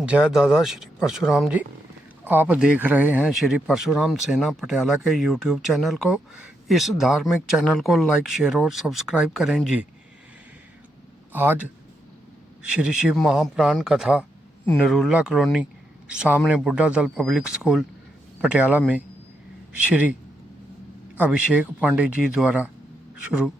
जय दादा श्री परशुराम जी। आप देख रहे हैं श्री परशुराम सेना पटियाला के यूट्यूब चैनल को। इस धार्मिक चैनल को लाइक शेयर और सब्सक्राइब करें जी। आज श्री शिव महाप्राण कथा नरूला कॉलोनी सामने बुड्ढा दल पब्लिक स्कूल पटियाला में श्री अभिषेक पांडे जी द्वारा शुरू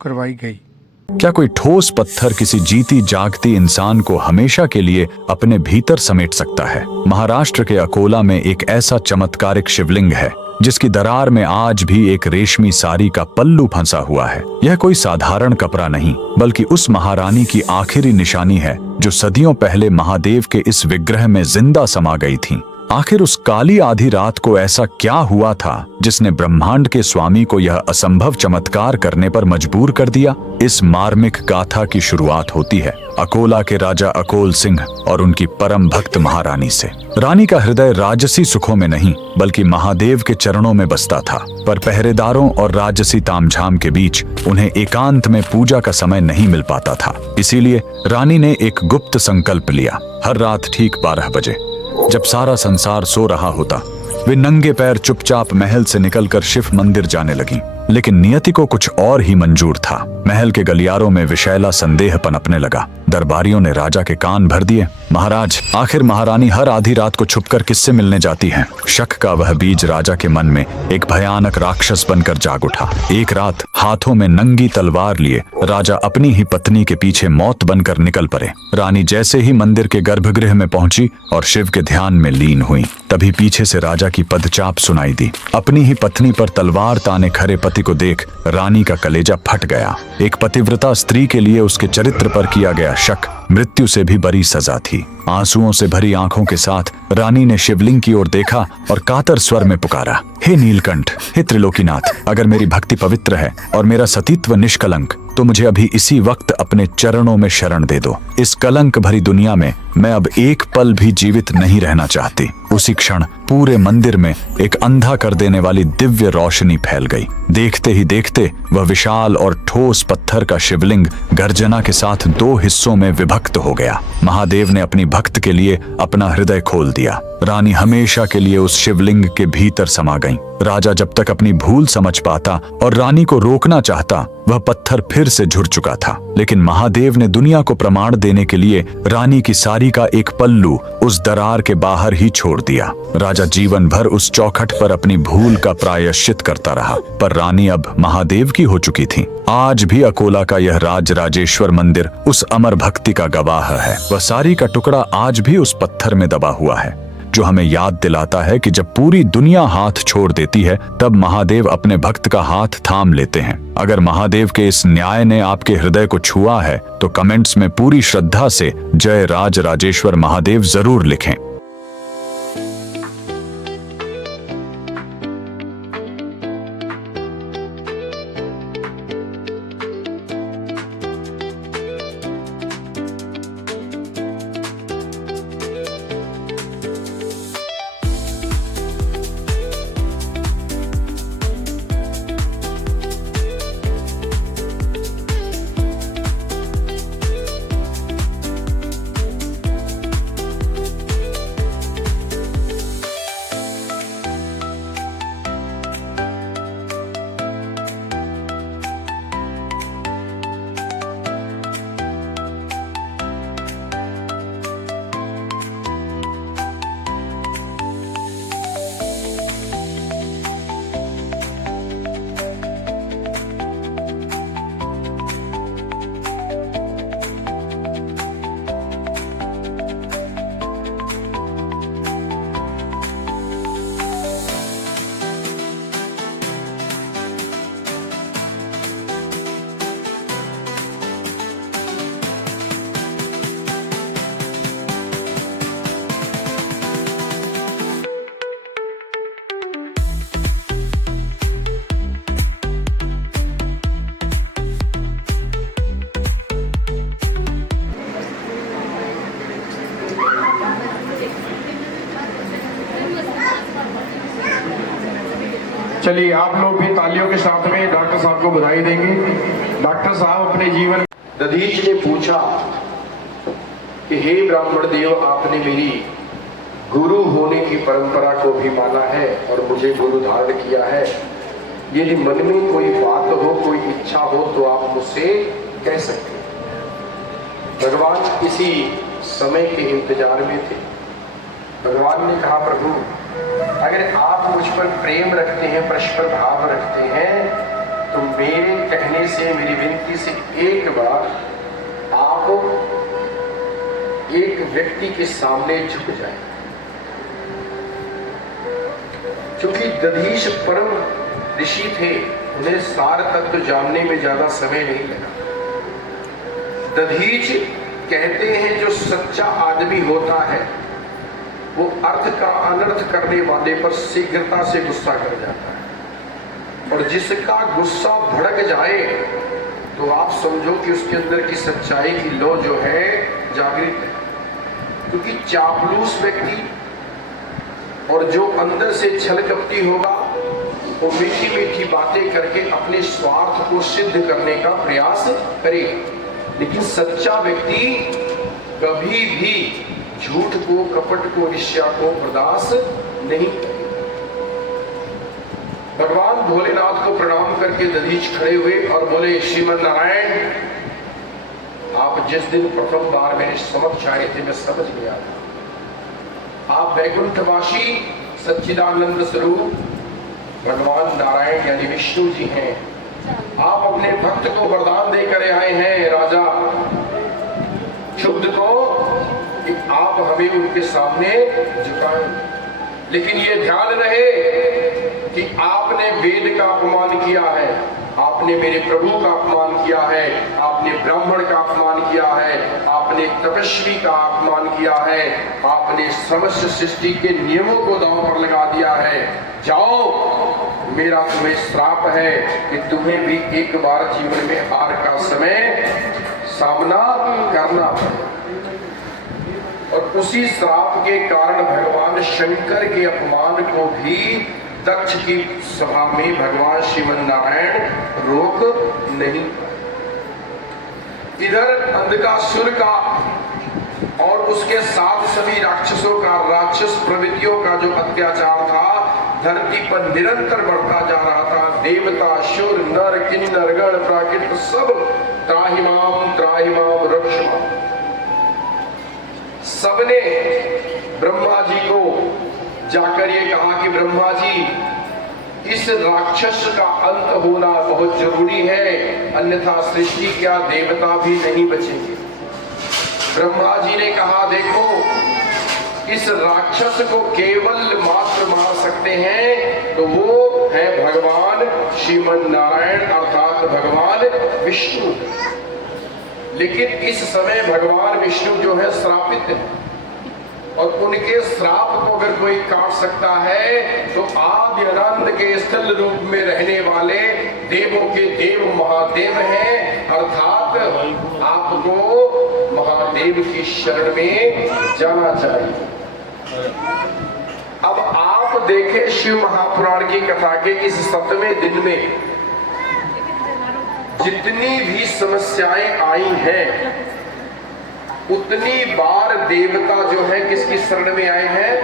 करवाई गई। क्या कोई ठोस पत्थर किसी जीती जागती इंसान को हमेशा के लिए अपने भीतर समेट सकता है? महाराष्ट्र के अकोला में एक ऐसा चमत्कारिक शिवलिंग है जिसकी दरार में आज भी एक रेशमी साड़ी का पल्लू फंसा हुआ है। यह कोई साधारण कपड़ा नहीं, बल्कि उस महारानी की आखिरी निशानी है जो सदियों पहले महादेव के इस विग्रह में जिंदा समा गई थी। आखिर उस काली आधी रात को ऐसा क्या हुआ था जिसने ब्रह्मांड के स्वामी को यह असंभव चमत्कार करने पर मजबूर कर दिया? इस मार्मिक गाथा की शुरुआत होती है अकोला के राजा अकोल सिंह और उनकी परम भक्त महारानी से। रानी का हृदय राजसी सुखों में नहीं बल्कि महादेव के चरणों में बसता था, पर पहरेदारों और राजसी तामझाम के बीच उन्हें एकांत में पूजा का समय नहीं मिल पाता था। इसीलिए रानी ने एक गुप्त संकल्प लिया। हर रात ठीक 12 बजे, जब सारा संसार सो रहा होता, वे नंगे पैर चुपचाप महल से निकलकर शिव मंदिर जाने लगीं। लेकिन नियति को कुछ और ही मंजूर था। महल के गलियारों में विशैला संदेह पनपने लगा। दरबारियों ने राजा के कान भर दिए। महाराज, आखिर महारानी हर आधी रात को छुपकर किससे मिलने जाती हैं? शक का वह बीज राजा के मन में एक भयानक राक्षस बनकर जाग उठा। एक रात हाथों में नंगी तलवार लिए राजा अपनी ही पत्नी के पीछे मौत बनकर निकल पड़े। रानी जैसे ही मंदिर के गर्भगृह में पहुंची और शिव के ध्यान में लीन हुई, तभी पीछे से राजा की पदचाप सुनाई दी। अपनी ही पत्नी पर तलवार ताने खड़े पति को देख रानी का कलेजा फट गया। एक पतिव्रता स्त्री के लिए उसके चरित्र पर किया गया शक मृत्यु से भी बड़ी सजा थी। आंसुओं से भरी आंखों के साथ रानी ने शिवलिंग की ओर देखा और कातर स्वर में पुकारा, हे नीलकंठ, हे त्रिलोकीनाथ, अगर मेरी भक्ति पवित्र है और मेरा सतीत्व निष्कलंक, तो मुझे अभी इसी वक्त अपने चरणों में शरण दे दो। इस कलंक भरी दुनिया में मैं अब एक पल भी जीवित नहीं रहना चाहती। उसी क्षण पूरे मंदिर में एक अंधा कर देने वाली दिव्य रोशनी फैल गई। देखते ही देखते वह विशाल और ठोस पत्थर का शिवलिंग गर्जना के साथ 2 हिस्सों में विभक्त हो गया। महादेव ने अपनी भक्त के लिए अपना हृदय खोल दिया। रानी हमेशा के लिए उस शिवलिंग के भीतर समा गईं। राजा जब तक अपनी भूल समझ पाता और रानी को रोकना चाहता, वह पत्थर फिर से झुर चुका था। लेकिन महादेव ने दुनिया को प्रमाण देने के लिए रानी की साड़ी का एक पल्लू उस दरार के बाहर ही छोड़ दिया। राजा जीवन भर उस चौखट पर अपनी भूल का प्रायश्चित करता रहा, पर रानी अब महादेव की हो चुकी थी। आज भी अकोला का यह राजराजेश्वर मंदिर उस अमर भक्ति का गवाह है। वह साड़ी का टुकड़ा आज भी उस पत्थर में दबा हुआ है, जो हमें याद दिलाता है कि जब पूरी दुनिया हाथ छोड़ देती है, तब महादेव अपने भक्त का हाथ थाम लेते हैं। अगर महादेव के इस न्याय ने आपके हृदय को छुआ है, तो कमेंट्स में पूरी श्रद्धा से जय राजराजेश्वर महादेव जरूर लिखें। चलिए आप लोग भी तालियों के साथ में डॉक्टर साहब को बधाई देंगे। डॉक्टर साहब अपने जीवन। दधीच ने पूछा कि हे ब्राह्मण देव, आपने मेरी गुरु होने की परंपरा को भी माना है और मुझे गुरु धारण किया है। यदि मन में कोई बात हो, कोई इच्छा हो तो आप मुझसे कह सकते हैं। भगवान इसी समय के इंतजार में थे। भगवान ने कहा, प्रभु अगर आप मुझ पर प्रेम रखते हैं, परस्पर भाव रखते हैं, तो मेरे कहने से, मेरी विनती से एक बार आप एक व्यक्ति के सामने झुक जाए। क्योंकि दधीच परम ऋषि थे, उन्हें सार तत्व जानने में ज्यादा समय नहीं लगा। दधीच कहते हैं जो सच्चा आदमी होता है वो अर्थ का अनर्थ करने वाले पर शीघ्रता से गुस्सा कर जाता है, और जिसका गुस्सा भड़क जाए तो आप समझो कि उसके अंदर की सच्चाई की लौ जो है जागृत है। क्योंकि चापलूस व्यक्ति और जो अंदर से छल कपटी होगा वो मीठी मीठी बातें करके अपने स्वार्थ को सिद्ध करने का प्रयास करेगा, लेकिन सच्चा व्यक्ति कभी भी झूठ को, कपट को, ईर्ष्या को बर्दाश्त नहीं करेगा। भगवान भोलेनाथ को प्रणाम करके दधीच खड़े हुए और बोले, श्रीमन नारायण, आप जिस दिन प्रथम बार मेरे समक्ष आए थे मैं समझ गया था आप वैकुंठवासी सच्चिदानंद स्वरूप भगवान नारायण यानी विष्णु जी हैं। आप अपने भक्त को वरदान देकर आए हैं राजा क्षुब्ध को कि आप हमें उनके सामने झुकाएं, लेकिन ये ध्यान रहे कि आपने वेद का अपमान किया है, आपने मेरे प्रभु का अपमान किया है, आपने ब्राह्मण का अपमान किया है, आपने तपस्वी का अपमान किया है, आपने समस्त सृष्टि के नियमों को दांव पर लगा दिया है। जाओ, मेरा तुम्हें श्राप है कि तुम्हें भी एक बार जीवन में हार का समय सामना करना पड़े। और उसी श्राप के कारण भगवान शंकर के अपमान को भी दक्ष की सभा में भगवान श्रीमन नारायण रोक नहीं। इधर अंधकासुर का और उसके साथ सभी राक्षसों का, राक्षस प्रवृत्तियों का जो अत्याचार था धरती पर निरंतर बढ़ता जा रहा था। देवता, असुर, नर, किन्नर, गण, प्राकृत सब त्राहिमाम त्राहिमाम रक्षमाम, सबने ब्रह्मा जी को जाकर ये कहा कि ब्रह्मा जी, इस राक्षस का अंत होना बहुत जरूरी है, अन्यथा सृष्टि क्या देवता भी नहीं बचेंगे। ब्रह्मा जी ने कहा, देखो, इस राक्षस को केवल मात्र मार सकते हैं तो वो है भगवान श्रीमन नारायण अर्थात भगवान विष्णु। लेकिन इस समय भगवान विष्णु जो है श्रापित है, और उनके श्राप को अगर कोई काट सकता है तो आदि अनंत के स्थल रूप में रहने वाले देवों के देव महादेव हैं, अर्थात आपको महादेव की शरण में जाना चाहिए। अब आप देखें शिव महापुराण की कथा के इस 7वें दिन में जितनी भी समस्याएं आई हैं उतनी बार देवता जो है किसकी शरण में आए हैं?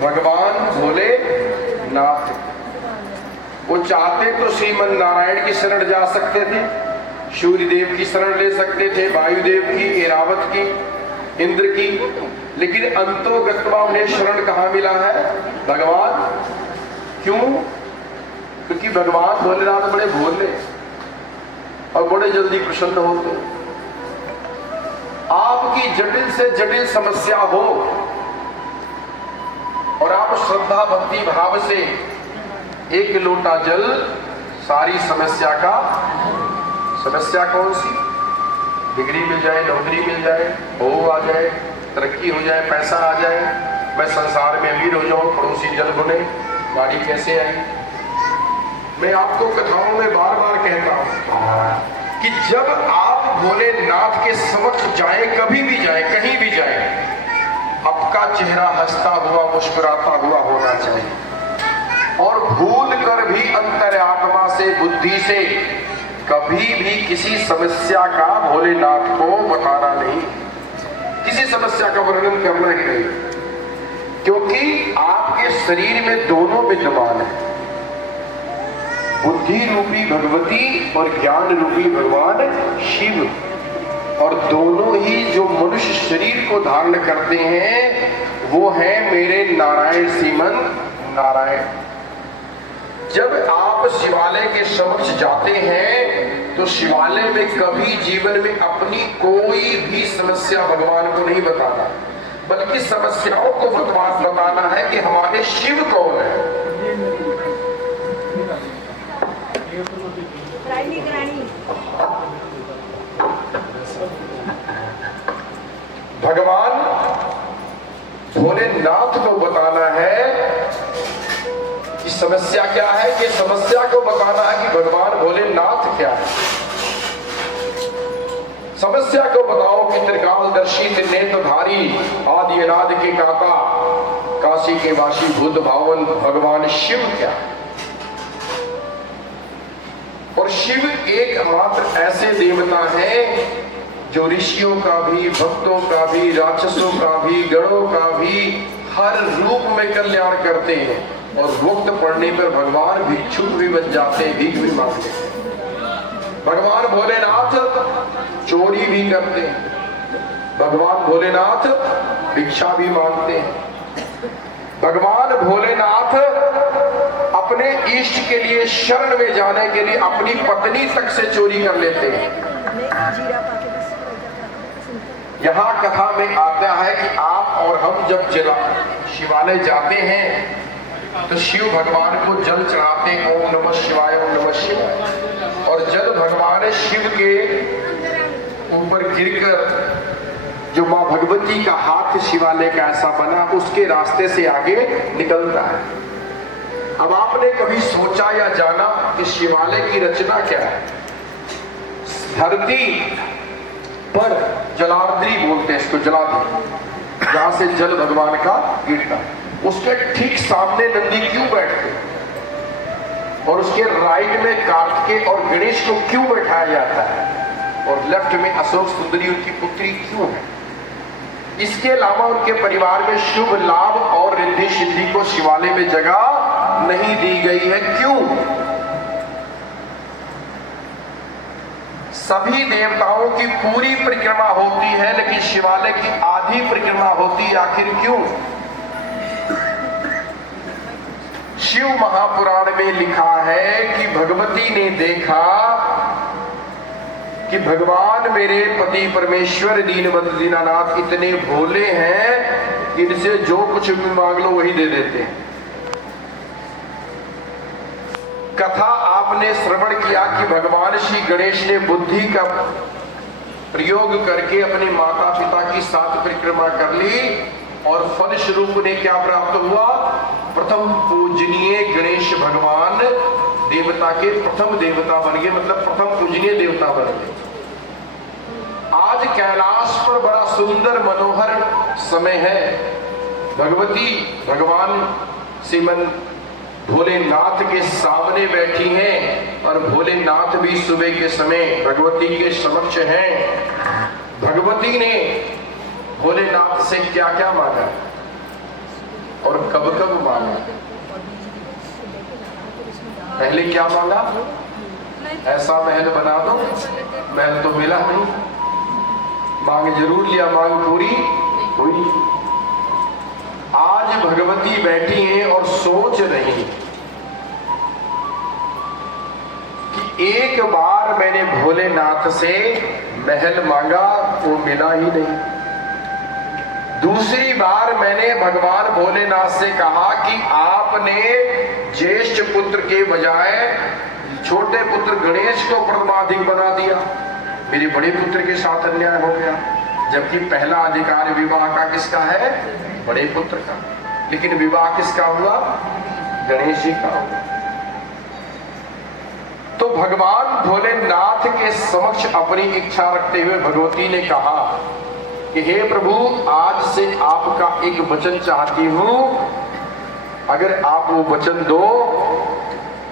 भगवान भोलेनाथ। वो चाहते तो श्रीमन नारायण की शरण जा सकते थे, सूर्य देव की शरण ले सकते थे, वायुदेव की, एरावत की, इंद्र की, लेकिन अंतोगत्वा उन्हें शरण कहाँ मिला है? भगवान। क्यों? क्योंकि भगवान भोलेनाथ बड़े भोले और बड़े जल्दी प्रसन्न होते। आपकी जटिल से जटिल समस्या हो और आप श्रद्धा भक्ति भाव से एक लोटा जल सारी समस्या का, समस्या कौन सी? डिग्री मिल जाए, नौकरी मिल जाए, हो आ जाए, तरक्की हो जाए, पैसा आ जाए, मैं संसार में अमीर हो जाऊं, पड़ोसी जल बने, गाड़ी कैसे आई? मैं आपको कथाओं में बार बार कहता हूं कि जब आप भोलेनाथ के समक्ष जाए, कभी भी जाए, कहीं भी जाए, आपका चेहरा हंसता हुआ, मुस्कुराता हुआ होना चाहिए। और भूल कर भी अंतरात्मा से, बुद्धि से कभी भी किसी समस्या का भोलेनाथ को बताना नहीं। किसी समस्या का वर्णन करना ही नहीं, क्योंकि आपके शरीर में दोनों विद्यमान है, बुद्धि रूपी भगवती और ज्ञान रूपी भगवान शिव। और दोनों ही जो मनुष्य शरीर को धारण करते हैं वो है मेरे नारायण श्रीमन नारायण। जब आप शिवालय के समक्ष जाते हैं तो शिवालय में कभी जीवन में अपनी कोई भी समस्या भगवान को नहीं बताना, बल्कि समस्याओं को बताना है कि हमारे शिव कौन है। भगवान भोलेनाथ को बताना है कि समस्या क्या है, कि समस्या को बताना है कि भगवान भोलेनाथ क्या है। समस्या को बताओ कि त्रिकालदर्शी त्रिनेत्रधारी आदि अनादि के काका काशी के वासी बुद्ध भावन भगवान शिव क्या है। और शिव एकमात्र ऐसे देवता हैं जो ऋषियों का भी, भक्तों का भी, राक्षसों का भी, गणों का भी हर रूप में कल्याण करते हैं। और वक्त पड़ने पर भगवान भिक्षुक भी बन जाते हैं, भीख भी मांगते हैं। भगवान भोलेनाथ चोरी भी करते हैं, भगवान भोलेनाथ भिक्षा भी मांगते हैं। भगवान भोलेनाथ अपने इष्ट के लिए शरण में जाने के लिए अपनी पत्नी तक से चोरी कर लेते हैं। यहाँ कथा में आता है कि आप और हम जब शिवालय जाते हैं तो शिव भगवान को जल चढ़ाते हैं, ओम नमः शिवाय ओम नमः शिवाय। और जल भगवान शिव के ऊपर गिरकर जो माँ भगवती का हाथ शिवालय का ऐसा बना उसके रास्ते से आगे निकलता है। अब आपने कभी सोचा या जाना कि शिवालय की रचना क्या है? धरती पर जलाद्री बोलते हैं इसको, जलाद्री, जहां से जल भगवान का गिरता है, उसके ठीक सामने नंदी क्यों बैठते और उसके राइट में कार्तिकेय और गणेश को क्यों बैठाया जाता है और लेफ्ट में अशोक सुंदरी उनकी पुत्री क्यों है? इसके अलावा उनके परिवार में शुभ लाभ और रिद्धि सिद्धि को शिवालय में जगह नहीं दी गई है, क्यों? सभी देवताओं की पूरी परिक्रमा होती है लेकिन शिवालय की आधी परिक्रमा होती है, आखिर क्यों? शिव महापुराण में लिखा है कि भगवती ने देखा कि भगवान मेरे पति परमेश्वर दीनबंधु दीनानाथ इतने भोले हैं, इनसे जो कुछ भी मांग लो वही दे देते हैं। कथा आपने श्रवण किया कि भगवान श्री गणेश ने बुद्धि का प्रयोग करके अपने माता पिता की 7 परिक्रमा कर ली और फलस्वरूप उन्हें क्या प्राप्त हुआ? प्रथम पूजनीय गणेश भगवान देवता के प्रथम देवता बन गए, मतलब प्रथम पूजनीय देवता बन गए। आज कैलाश पर बड़ा सुंदर मनोहर समय है। भगवती भगवान श्रीमन भोलेनाथ के सामने बैठी हैं और भोलेनाथ भी सुबह के समय भगवती के समक्ष हैं। भगवती ने भोलेनाथ से क्या क्या मांगा और कब कब मांगा? पहले क्या मांगा? ऐसा महल बना दो। महल तो मिला नहीं, मांग जरूर लिया, मांग पूरी हुई। आज भगवती बैठी हैं और सोच रही कि एक बार मैंने भोलेनाथ से महल मांगा वो मिला ही नहीं। दूसरी बार मैंने भगवान भोलेनाथ से कहा कि आपने ज्येष्ठ पुत्र के बजाय छोटे पुत्र गणेश को प्रथमाधिक बना दिया, मेरे बड़े पुत्र के साथ अन्याय हो गया, जबकि पहला अधिकार विवाह का किसका है? बड़े पुत्र का, लेकिन विवाह किसका हुआ? गणेश जी का हुआ। तो भगवान भोलेनाथ के समक्ष अपनी इच्छा रखते हुए भगवती ने कहा कि हे प्रभु, आज से आपका एक वचन चाहती हूं, अगर आप वो वचन दो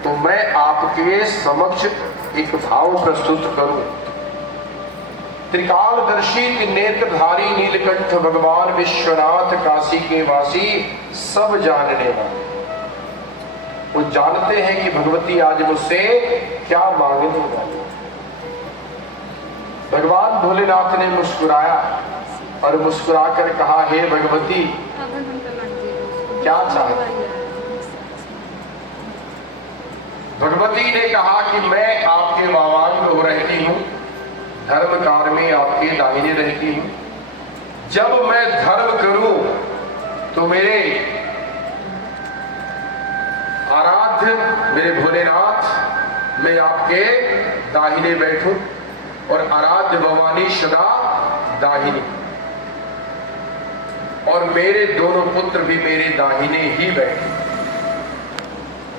तो मैं आपके समक्ष एक भाव प्रस्तुत करूं। त्रिकालदर्शी नेत्रधारी नीलकंठ भगवान विश्वनाथ काशी के वासी सब जानने वाले, वो जानते हैं कि भगवती आज मुझसे क्या मांगने वाली। भगवान भोलेनाथ ने मुस्कुराया और मुस्कुराकर कहा, हे भगवती क्या चाहती? भगवती ने कहा कि मैं आपके वामांग हो रहती हूं, धर्म कार्य में आपके दाहिने रहती हूं। जब मैं धर्म करूं तो मेरे आराध्य मेरे भोलेनाथ मैं आपके दाहिने बैठूं और आराध्य भवानी सदा दाहिनी, और मेरे दोनों पुत्र भी मेरे दाहिने ही बैठे।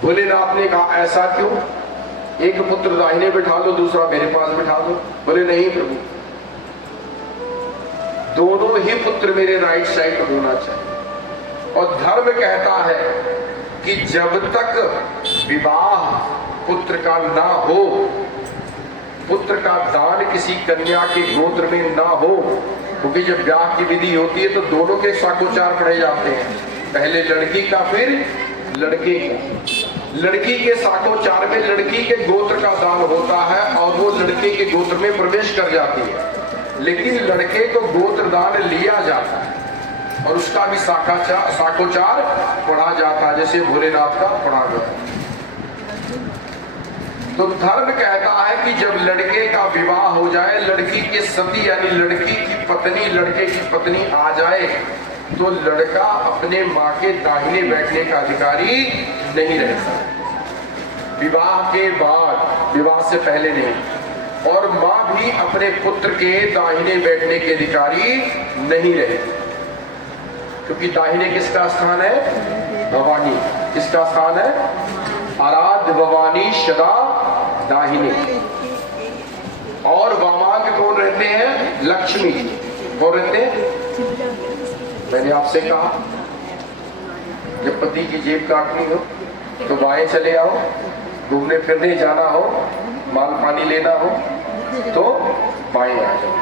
भोलेनाथ ने कहा, ऐसा क्यों? एक पुत्र दाहिने बिठा लो, दूसरा मेरे पास बिठा दो। बोले नहीं प्रभु, दोनों ही पुत्र मेरे राइट साइड होना चाहिए। और धर्म कहता है कि जब तक विवाह पुत्र का ना हो, पुत्र का दान किसी कन्या के गोत्र में ना हो, क्योंकि जब ब्याह की विधि होती है तो दोनों के साकोचार पढ़े जाते हैं, पहले लड़की का फिर लड़के का। लड़की के साकोचार में लड़की के गोत्र का दान होता है और वो लड़के के गोत्र में प्रवेश कर जाती है, लेकिन लड़के को गोत्र दान लिया जाता है और उसका भी साकोचार पढ़ा जाता है, जैसे भोलेनाथ का पढ़ा गया। तो धर्म कहता है कि जब लड़के का विवाह हो जाए, लड़की के सती यानी लड़की की पत्नी लड़के की पत्नी आ जाए, तो लड़का अपने माँ के दाहिने बैठने का अधिकारी नहीं रहता, विवाह के बाद, विवाह से पहले नहीं। और माँ भी अपने पुत्र के दाहिने बैठने के अधिकारी नहीं रहती, क्योंकि दाहिने किसका स्थान है? भवानी। किसका स्थान है? आराध्य भवानी सदा दाहिने। और वामांग कौन रहते हैं? लक्ष्मी। कौन रहते हैं? मैंने आपसे कहा जब पति की जेब काटनी हो तो बाएं चले आओ, घूमने फिरने जाना हो, माल पानी लेना हो तो बाएं आ जाओ।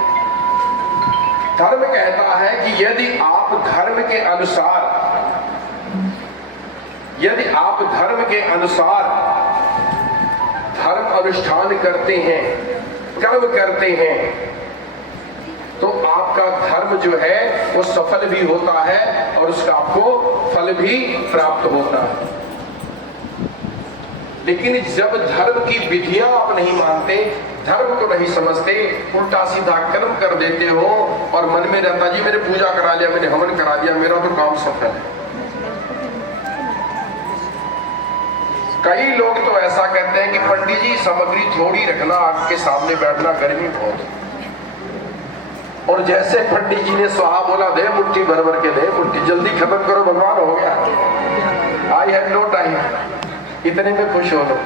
धर्म कहता है कि यदि आप धर्म के अनुसार धर्म अनुष्ठान करते हैं, कर्म करते हैं, तो आपका धर्म जो है वो सफल भी होता है और उसका आपको फल भी प्राप्त होता है। लेकिन जब धर्म की विधियां आप नहीं मानते, धर्म को नहीं समझते, उल्टा सीधा कर्म कर देते हो और मन में रहता जी मैंने पूजा करा लिया, मैंने हवन करा दिया, मेरा तो काम सफल है। कई लोग तो ऐसा कहते हैं कि पंडित जी सामग्री थोड़ी रखना, आग के सामने बैठना, गर्मी बहुत। और जैसे पंडित जी ने स्वाहा बोला, दे मुट्ठी भर भर के दे, मुट्ठी जल्दी खत्म करो भगवान, हो गया, आई हैव नो टाइम, इतने में खुश हो लो।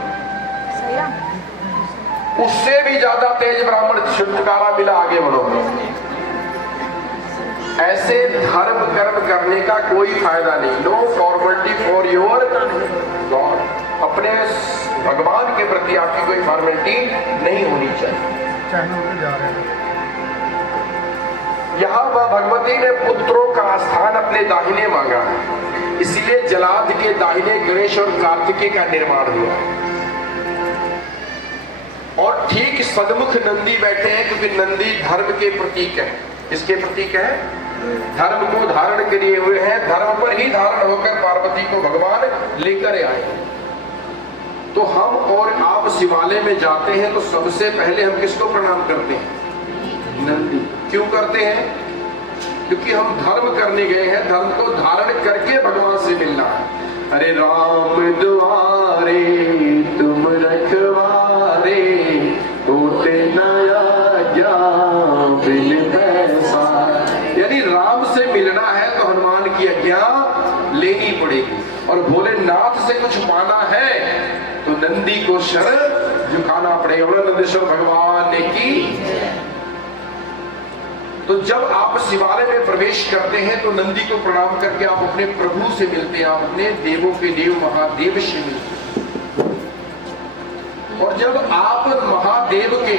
उससे भी ज्यादा तेज ब्राह्मण छुटकारा मिला, आगे बढ़ो। ऐसे धर्म कर्म करने का कोई फायदा नहीं। No formality for your God. अपने भगवान के प्रति आपकी कोई फॉर्मेलिटी नहीं होनी चाहिए। यहाँ भगवती ने पुत्रों का स्थान अपने दाहिने मांगा, इसीलिए जलाद के दाहिने गणेश और कार्तिकेय का निर्माण हुआ। और ठीक सन्मुख नंदी बैठे हैं, क्योंकि नंदी धर्म के प्रतीक है। किसके प्रतीक है? धर्म को धारण किए हुए हैं, धर्म पर ही धारण होकर पार्वती को भगवान लेकर आए। तो हम और आप शिवालय में जाते हैं तो सबसे पहले हम किसको प्रणाम करते हैं? नंदी। क्यों करते हैं? क्योंकि हम धर्म करने गए हैं, धर्म को धारण करके भगवान से मिलना है। अरे राम द्वारे तुम रखवारे, होते नया ज्ञान बिन पैसा। यदि राम से मिलना है तो हनुमान की आज्ञा लेनी पड़ेगी, और भोलेनाथ से कुछ पाना है तो नंदी को शरण झुकाना पड़ेगा। नंदीश्वर भगवान ने की। तो जब आप शिवालय में प्रवेश करते हैं तो नंदी को प्रणाम करके आप अपने प्रभु से मिलते हैं, आप अपने देवों के देव महादेव से मिलते हैं। और जब आप महादेव के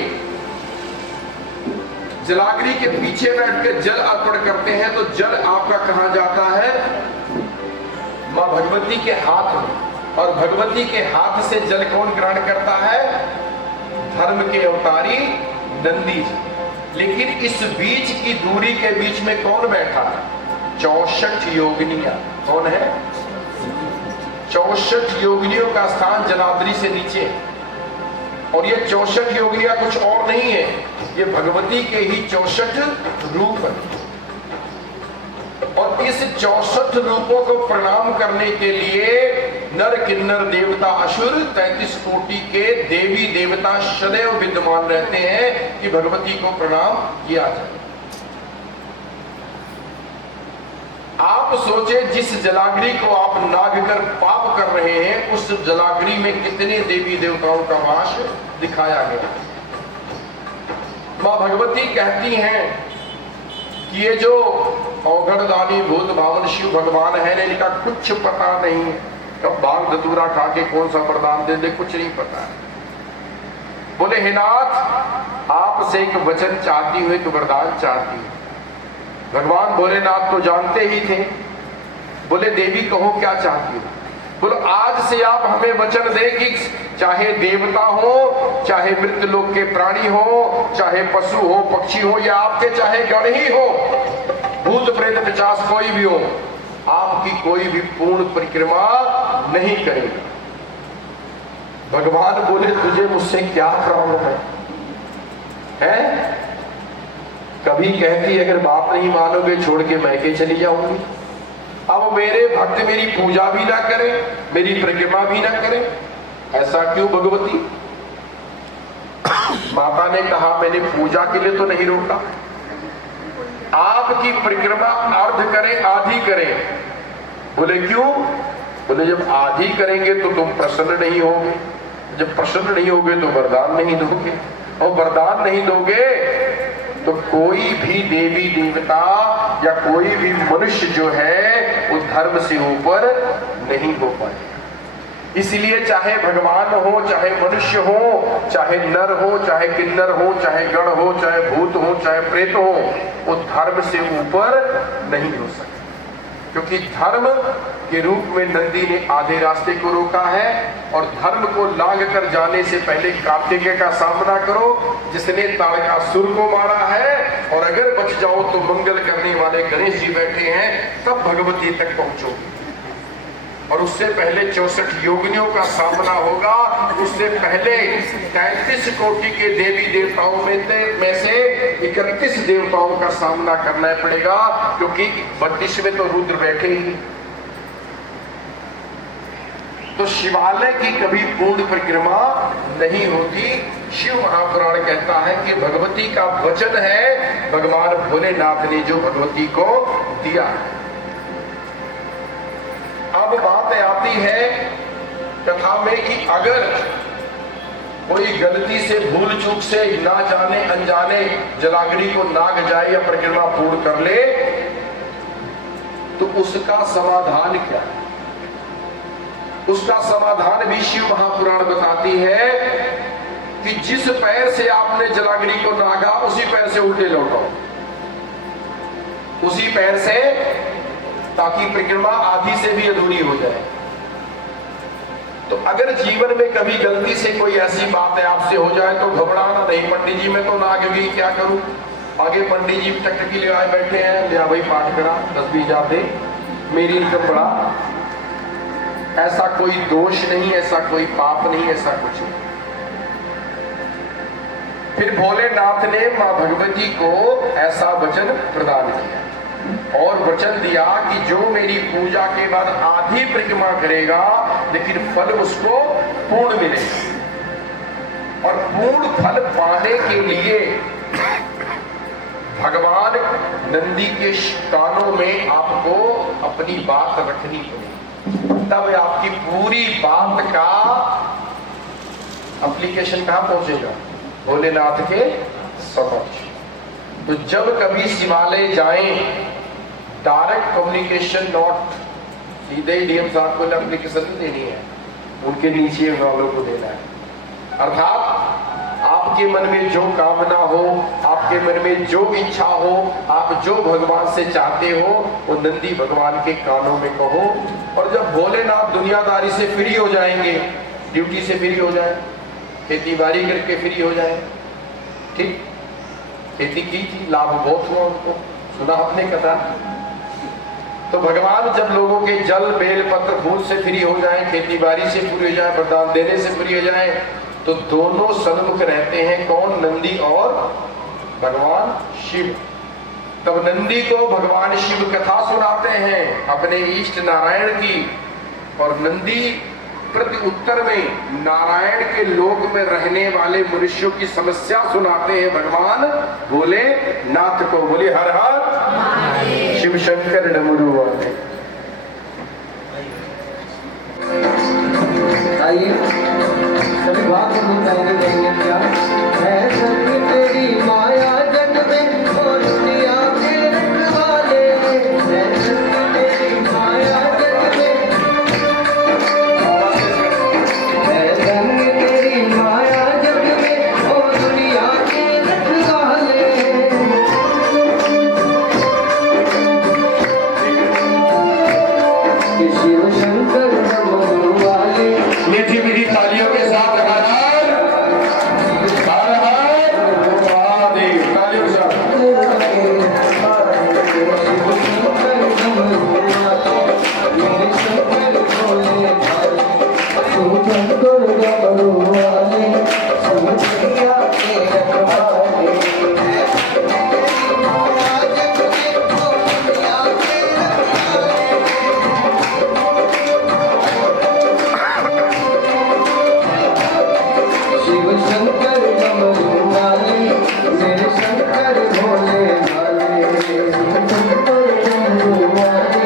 जलाग्री के पीछे बैठकर जल अर्पण करते हैं तो जल आपका कहां जाता है? मां भगवती के हाथ में। और भगवती के हाथ से जल कौन ग्रहण करता है? धर्म के अवतारी नंदी जी। लेकिन इस बीच की दूरी के बीच में कौन बैठा है? 64 योगिनियां। कौन है? 64 योगिनियों का स्थान जलाद्री से नीचे है। और ये 64 योगिनियां कुछ और नहीं है, ये भगवती के ही 64 रूप है। और इस 64 रूपों को प्रणाम करने के लिए नर किन्नर देवता असुर 33 कोटि के देवी देवता सदैव विद्यमान रहते हैं कि भगवती को प्रणाम किया जाए। आप सोचे जिस जलाग्री को आप नाग कर पाप कर रहे हैं उस जलाग्री में कितने देवी देवताओं का वास दिखाया गया। मां भगवती कहती हैं कि ये जो औघड़दानी भूत भावन शिव भगवान है इनका कुछ पता नहीं है, कब भांग धतूरा खा के कौन सा वरदान दे दे कुछ नहीं पता है। बोले हे नाथ, आपसे एक वचन चाहती हूँ, एक वरदान चाहती हूँ। भगवान भोलेनाथ तो जानते ही थे। बोले देवी कहो क्या चाहती हो? बोलो आज से आप हमें वचन दें कि चाहे देवता हो, चाहे मृत लोक के प्राणी हो, चाहे पशु हो, पक्षी हो, या आपके चाहे गण ही हो, भूत प्रेत पिशाच कोई भी हो, आपकी कोई भी पूर्ण परिक्रमा नहीं करेगा। भगवान बोले तुझे मुझसे क्या प्रॉब्लम है? कभी कहती अगर बात नहीं मानोगे छोड़ के मैके चली जाऊंगी। अब मेरे भक्त मेरी पूजा भी ना करें, मेरी परिक्रमा भी ना करें, ऐसा क्यों भगवती? माता ने कहा मैंने पूजा के लिए तो नहीं रोका, आपकी परिक्रमा अर्ध करें आधी करें। बोले क्यों? बोले जब आधी करेंगे तो तुम प्रसन्न नहीं होगे, जब प्रसन्न नहीं होगे तो वरदान नहीं दोगे, और वरदान नहीं दोगे तो कोई भी देवी देवता या कोई भी मनुष्य जो है वो धर्म से ऊपर नहीं हो पाएगा। इसलिए चाहे भगवान हो, चाहे मनुष्य हो, चाहे नर हो, चाहे किन्नर हो, चाहे गण हो, चाहे भूत हो, चाहे प्रेत हो, वो धर्म से ऊपर नहीं हो सकता। क्योंकि धर्म के रूप में नंदी ने आधे रास्ते को रोका है। और धर्म को लांग कर जाने से पहले कार्तिकेय का सामना करो जिसने ताड़कासुर को मारा है, और अगर बच जाओ तो मंगल करने वाले गणेश जी बैठे हैं, तब भगवती तक पहुंचोगे। और उससे पहले 64 योगिनियों का सामना होगा, उससे पहले 33 कोटि के देवी देवताओं में से 31 देवताओं का सामना करना पड़ेगा, क्योंकि 32 में तो रुद्र बैठे ही। तो शिवालय की कभी पूर्ण परिक्रमा नहीं होती। शिव महापुराण कहता है कि भगवती का वचन है, भगवान भोलेनाथ ने जो भगवती को दिया। अब बात आती है कथा में कि अगर कोई गलती से भूल चूक से ना जाने अनजाने जलाग्री को नाग जाए या परिक्रमा पूर्ण कर ले तो उसका समाधान क्या है? उसका समाधान भी शिव महापुराण बताती है कि जिस पैर से आपने जलाग्री को नागा उसी पैर से उल्टे लौटाओ, उसी पैर से, ताकि परिक्रमा आधी से भी अधूरी हो जाए। तो अगर जीवन में कभी गलती से कोई ऐसी बात है आपसे हो जाए तो घबराना नहीं। पंडित जी मैं तो नाग गई, क्या करूं? आगे पंडित जी टकटकी लगाए बैठे हैं, लिया भाई पाठ करा 10-20 हजार दे, मेरी इनकम बढ़ा। ऐसा कोई दोष नहीं, ऐसा कोई पाप नहीं, ऐसा कुछ नहीं। फिर भोलेनाथ ने मां भगवती को ऐसा वचन प्रदान किया और वचन दिया कि जो मेरी पूजा के बाद आधी परिक्रमा करेगा लेकिन फल उसको पूर्ण मिलेगा। और पूर्ण फल पाने के लिए भगवान नंदी के कानों में आपको अपनी बात रखनी पड़ेगी, तब आपकी पूरी बात का एप्लीकेशन कहां पहुंचेगा? भोलेनाथ के समक्ष। तो जब कभी शिवालय जाएं, डायरेक्ट कम्युनिकेशन नॉट, सीधे डीएम साहब को एप्लीकेशन नहीं देनी है, उनके नीचे वालों को देना है। अर्थात आपके मन में जो कामना हो, आप आपके मन में जो इच्छा हो, आप जो भगवान से चाहते हो, वो नंदी भगवान के कानों में कहो। और जब भोलेनाथ दुनियादारी से फ्री हो जाएंगे, ड्यूटी से फ्री हो जाए, खेती बाड़ी करके फ्री हो जाए, ठीक, खेती की थी, लाभ बहुत हुआ उनको, सुना आपने कथा। तो भगवान जब लोगों के जल बेल पत्र फूल से फ्री हो जाए, खेती बाड़ी से फ्री हो जाए, वरदान देने से फ्री हो जाए, तो दोनों सन्मुख रहते हैं, कौन? नंदी और भगवान शिव। तब नंदी को भगवान शिव कथा सुनाते हैं अपने इष्ट नारायण की, और नंदी प्रति उत्तर में नारायण के लोक में रहने वाले मनुष्यों की समस्या सुनाते हैं भगवान भोलेनाथ को। बोले हर हर शिव शंकर डमरू वाले। आइए सभी बात कहेंगे क्या है संग तेरी माया जग में और दुनिया के रखवाले, है संग तेरी माया जग में, है संग तेरी माया जग में और दुनिया के रखवाले। शिव शंकर डमरू वाले, मीठी मीठी तालियों के साथ लगातार हर हर महादेव, तालियों के साथ। शिव शंकर डमरू वाले, मेरे शंकर भोले भाले, शिव शंकर डमरू वाले।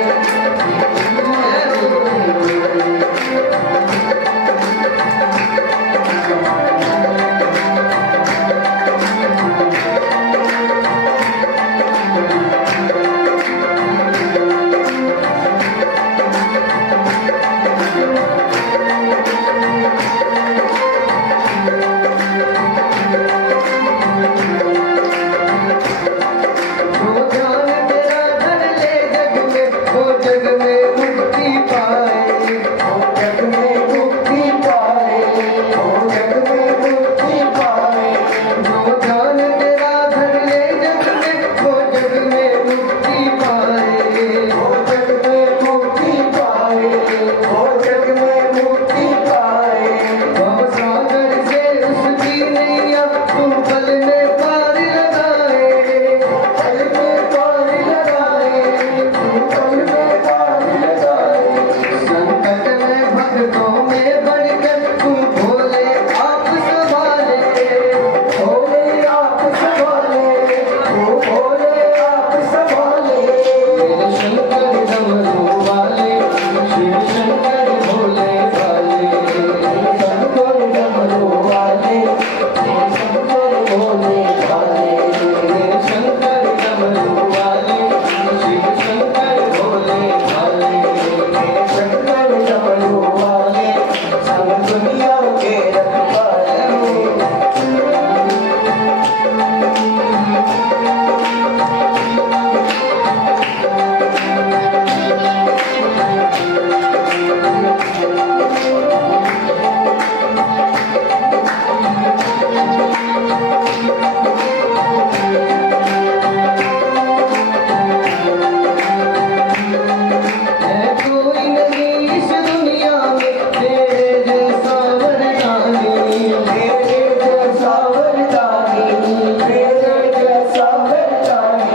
वो जान तेरा धर ले जग में, वो जग में मुक्ति पाए, वो जग में मुक्ति पाए, वो जग में मुक्ति पाए। वो जान तेरा धर ले जग में, वो जग में मुक्ति पाए, वो जग में मुक्ति पाए, वो जग में मुक्ति पाए। भव सागर से उसकी नैया तुम पल में पार लगाए, पल में पार लगाए, पल में पार लगाए। संकट में भक्तों में बढ़कर तुम भोले आप संभाले, भोले आप संभाले, वो भोले आप संभाले। मेरे शंकर डमरू वाले, शिव शंकर भोले वाले, शंकर डमरू वाले, शिव शंकर भोले वाले, मेरे शंकर डमरू वाले, शिव शंकर भोले वाले, मेरे शंकर डमरू वाले, सब दुनिया के रखवाले। है कोई नहीं इस दुनिया में तेरे जैसा वरदानी, तेरे जैसा वरदानी, तेरे जैसा वरदानी।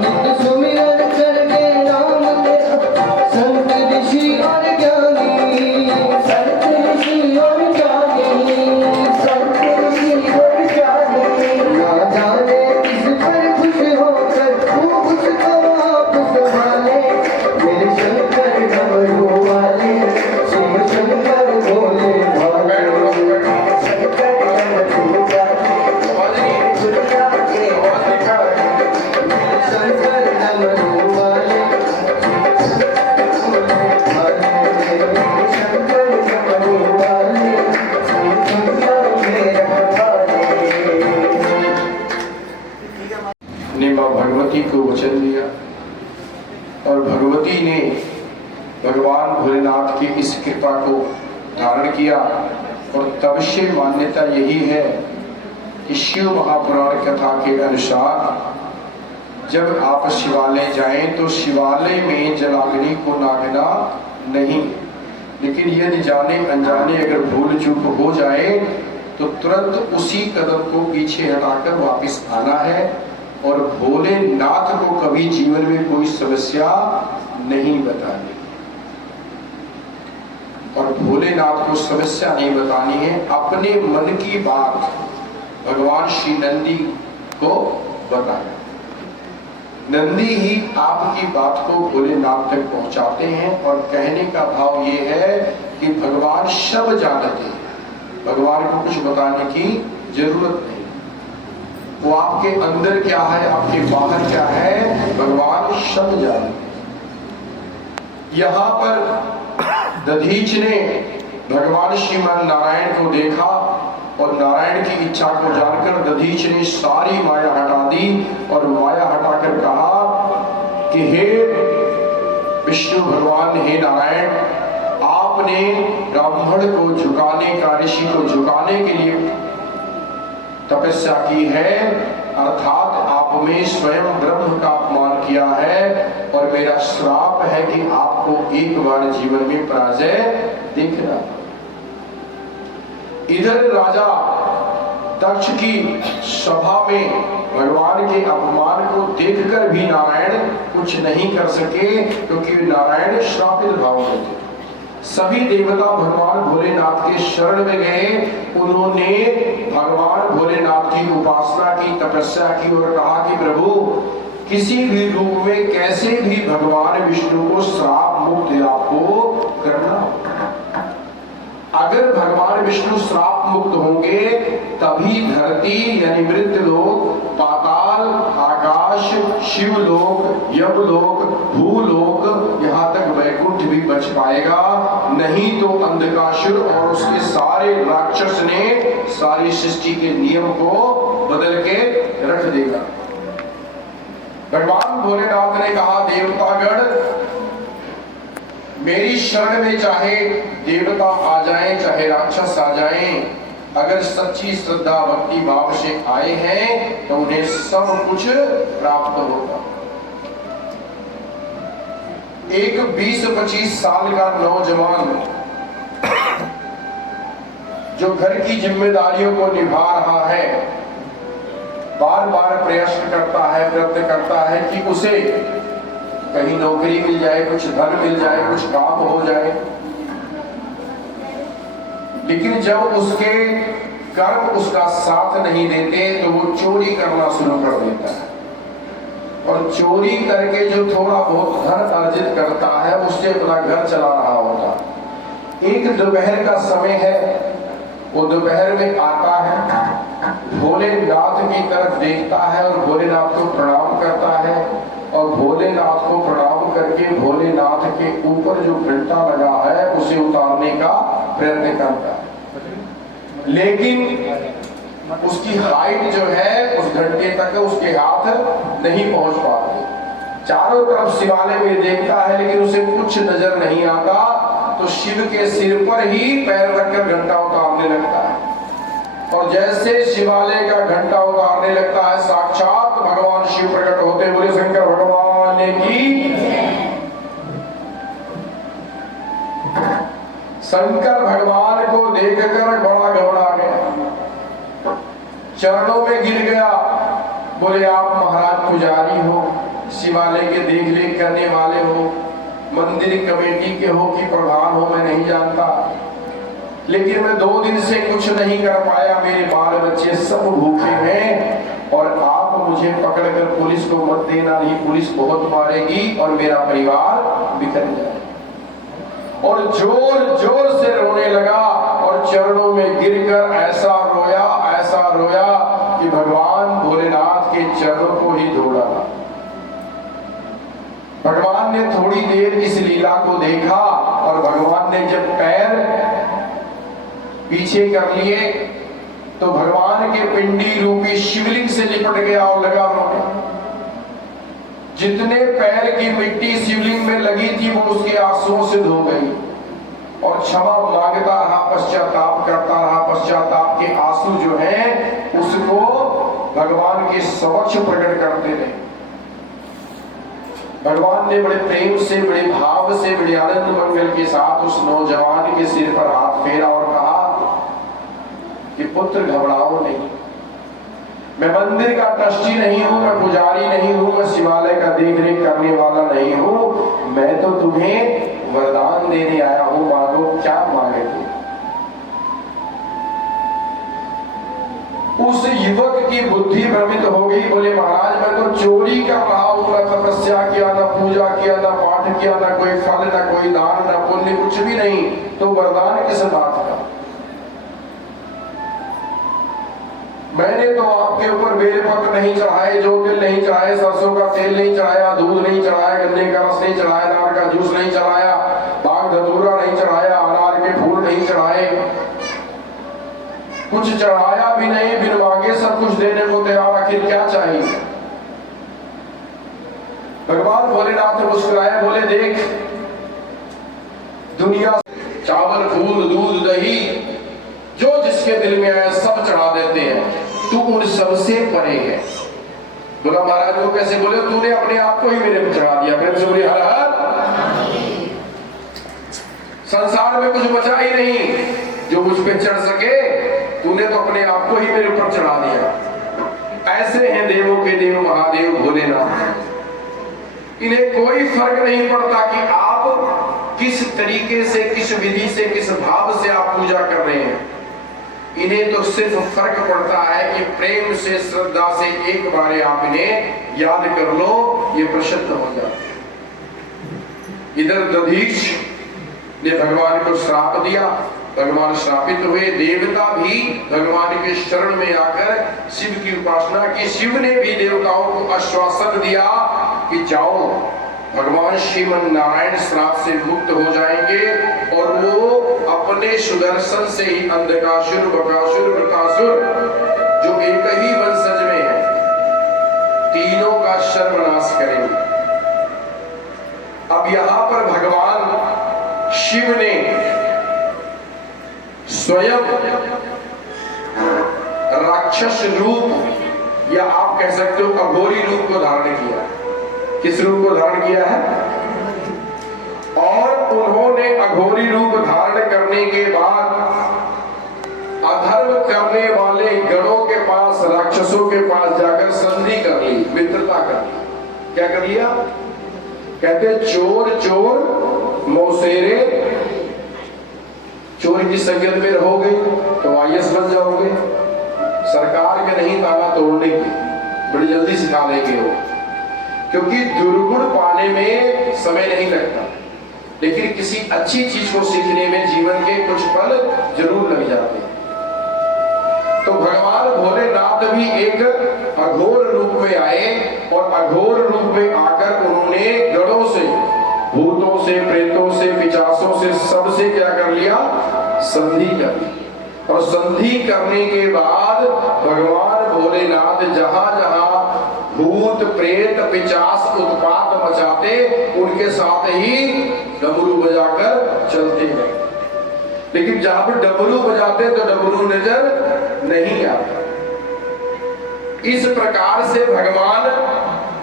नित्य सुमिरन करके नाम तेरा संत ऋषि और ज्ञानी, संत ऋषि और ज्ञानी, संत ऋषि और ज्ञानी। ना जाने किस पर खुश होकर तू उसको आप संभाले। मेरे शंकर डमरू वाले, शिव शंकर भोले भाले, शंकर डमरू वाले, द्रौपदी ने भगवान भोलेनाथ की इस कृपा को धारण किया। और तब से मान्यता यही है कि शिव महापुराण कथा के अनुसार जब आप शिवालय जाएं तो शिवालय में जलाग्नि को नागना नहीं, लेकिन यदि जाने अनजाने अगर भूल चूक हो जाए तो तुरंत उसी कदम को पीछे हटाकर वापस आना है। और भोलेनाथ को कभी जीवन में कोई समस्या नहीं बतानी, और भोलेनाथ को समस्या नहीं बतानी है। अपने मन की बात भगवान श्री नंदी को बताया। नंदी ही आपकी बात को भोलेनाथ तक पहुंचाते हैं। और कहने का भाव ये है कि भगवान सब जानते हैं, भगवान को कुछ बताने की जरूरत नहीं। वो आपके अंदर क्या है, आपके बाहर क्या है, भगवान सब जानते हैं। यहां पर दधीच ने भगवान श्रीमान नारायण को देखा और नारायण की इच्छा को जानकर दधीच ने सारी माया हटा दी और माया हटाकर कहा कि हे विष्णु भगवान, हे नारायण, आपने ब्राह्मण को झुकाने का, ऋषि को झुकाने के लिए तपस्या की है, अर्थात आप में स्वयं ब्रह्म का अपमान किया है। और मेरा श्राप है कि आपको एक बार जीवन में पराजय देखना। इधर राजा दक्ष की सभा में भगवान के अपमान को देखकर भी नारायण कुछ नहीं कर सके, क्योंकि नारायण श्रापित भाव में थे। सभी देवता भगवान भोलेनाथ के शरण में गए। उन्होंने भगवान भोलेनाथ की उपासना की, तपस्या की और कहा कि प्रभु, किसी भी रूप में कैसे भी भगवान विष्णु को श्राप मुक्त आपको करना। अगर भगवान विष्णु श्राप मुक्त होंगे तभी धरती यानी मृत्यु लोक, पाताल, आकाश, शिवलोक, यमलोक, भूलोक, यहाँ तक वैकुंठ भी बच पाएगा। नहीं तो अंधकासुर और उसके सारे राक्षस ने सारी सृष्टि के नियम को बदल के रख देगा। भगवान भोलेनाथ ने कहा, देवतागण, मेरी शरण में चाहे देवता आ जाएं, चाहे राक्षस आ जाएं, अगर सच्ची श्रद्धा भक्ति भाव से आए हैं तो उन्हें सब कुछ प्राप्त होगा। एक 20-25 साल का नौजवान जो घर की जिम्मेदारियों को निभा रहा है, बार बार प्रयास करता है, प्रयत्न करता है कि उसे कहीं नौकरी मिल जाए, कुछ धन मिल जाए, कुछ काम हो जाए। लेकिन जब उसके कर्म उसका साथ नहीं देते तो वो चोरी करना शुरू कर देता है। और चोरी करके जो थोड़ा बहुत धन अर्जित करता है उससे अपना घर चला रहा होता। एक दोपहर का समय है, वो दोपहर में आता है, भोलेनाथ की तरफ देखता है और भोलेनाथ को प्रणाम करता है। और भोलेनाथ को प्रणाम करके भोलेनाथ के ऊपर जो घंटा लगा है उसे उतारने का प्रयत्न करता है। लेकिन उसकी हाइट जो है उस घंटे तक उसके हाथ नहीं पहुंच पाती। चारों तरफ शिवालय में देखता है लेकिन उसे कुछ नजर नहीं आता। तो शिव के सिर पर ही पैर रखकर घंटा उतारने लगता है। और जैसे शिवालय का घंटा उतारने लगता है, साक्षात भगवान शिव प्रकट होते। बोले शंकर भगवान की। शंकर भगवान को देखकर बड़ा घबरा गया, चरणों में गिर गया। बोले, आप महाराज पुजारी हो, शिवालय के देख रेख करने वाले हो, मंदिर कमेटी के हो कि प्रधान हो, मैं नहीं जानता, लेकिन मैं 2 दिन से कुछ नहीं कर पाया। मेरे बाल बच्चे सब भूखे हैं और आप मुझे पकड़कर पुलिस को मत देना, नहीं पुलिस बहुत मारेगी और मेरा परिवार बिखर जाए। और जोर जोर से रोने लगा और चरणों में गिरकर ऐसा रोया कि भगवान भोलेनाथ के चरणों को ही धो डाला। भगवान ने थोड़ी देर इस लीला को देखा और भगवान ने जब पैर पीछे कर लिए तो भगवान के पिंडी रूपी शिवलिंग से लिपट गया और लगा रोने। जितने पैर की मिट्टी शिवलिंग में लगी थी वो उसके आंसुओं से धो गई और क्षमा मांगता रहा, पश्चाताप करता रहा। पश्चाताप के आंसू जो हैं उसको भगवान के समक्ष प्रकट करते रहे। भगवान ने बड़े प्रेम से, बड़े भाव से, बड़े आनंद मंगल के साथ उस नौजवान के सिर पर हाथ फेरा और कहा कि पुत्र घबराओ नहीं, मैं मंदिर का ट्रस्टी नहीं हूं, मैं पुजारी नहीं हूं, मैं शिवालय का देख रेख करने वाला नहीं हूं, मैं तो तुम्हें वरदान देने आया हूं, मांगो क्या मांगेंगे। उस युवक की बुद्धि भ्रमित हो गई, बोले महाराज मैं तो चोरी कर रहा हूं, ना तपस्या किया, ना पूजा किया, ना पाठ किया, ना कोई फल, ना कोई दान, ना पुण्य, कुछ भी नहीं, तो वरदान किस बात का। मैंने तो आपके ऊपर बेलपत्र नहीं चढ़ाए, जोतिल नहीं चढ़ाए, सरसों का तेल नहीं चढ़ाया, दूध नहीं चढ़ाया, गन्ने का रस नहीं चढ़ाया, अनार का जूस नहीं चढ़ाया, बाग धतूरा नहीं चढ़ाया, अनार के फूल नहीं चढ़ाए, कुछ चढ़ाया भी नहीं, बिन मांगे सब कुछ देने को तैयार, आखिर क्या चाहिए। भगवान भोलेनाथ मुस्कुराए, बोले देख दुनिया चावल फूल दूध दही जो जिसके दिल में आया सब चढ़ा देते हैं, तू उन सबसे परे है। बोला महाराज वो कैसे? बोले तूने अपने आप को ही मेरे पे चढ़ा दिया। फिर से बोले हर हर, संसार में कुछ बचा ही नहीं जो मुझ पे चढ़ सके, तूने तो अपने आप को ही मेरे ऊपर चढ़ा दिया। ऐसे हैं देवों के देव महादेव भोलेनाथ, इन्हें कोई फर्क नहीं पड़ता कि आप किस तरीके से, किस विधि से, किस भाव से आप पूजा कर रहे हैं। इन्हें तो सिर्फ फर्क पड़ता है कि प्रेम से, श्रद्धा से एक बार आप इन्हें याद कर लो, ये प्रसन्न हो जाते। इधर दधीच ने भगवान को श्राप दिया, भगवान श्रापित हुए। देवता भी भगवान के शरण में आकर शिव की उपासना की। शिव ने भी देवताओं को आश्वासन दिया कि जाओ, भगवान श्रीमन नारायण श्राप से मुक्त हो जाएंगे और वो अपने सुदर्शन से ही अंधकासुर, बकासुर, वृकासुर जो एक ही वंशज में है, तीनों का सर्वनाश करेंगे। अब यहां पर भगवान शिव ने स्वयं राक्षस रूप या आप कह सकते हो अघोरी रूप को धारण किया। किस रूप को धारण किया है? और उन्होंने अघोरी रूप धारण करने के बाद अधर्म करने वाले गणों के पास, राक्षसों के पास जाकर संधि कर ली, मित्रता कर ली। क्या कर लिया? कहते चोर चोर मौसेरे, चोर की संगत में रहोगे तो आईएएस बन जाओगे, सरकार के नहीं ताला तोड़ने की बड़ी जल्दी सिखा देंगे हो, क्योंकि दुर्गुण पाने में समय नहीं लगता, लेकिन किसी अच्छी चीज को सीखने में जीवन के कुछ पल जरूर लग जाते हैं। तो भगवान भोलेनाथ भी एक अघोर रूप में आए और अघोर रूप में आकर उन्होंने गणों से, भूतों से, प्रेतों से, पिशाचों से, सबसे क्या कर लिया? संधि कर ली। और संधि करने के बाद भगवान भोलेनाथ जहां जहां भूत प्रेत पिशाच उत्पात मचाते, उनके साथ ही डमरू बजाकर चलते गए। लेकिन जहां पर डमरू बजाते तो डमरू नजर नहीं आता। इस प्रकार से भगवान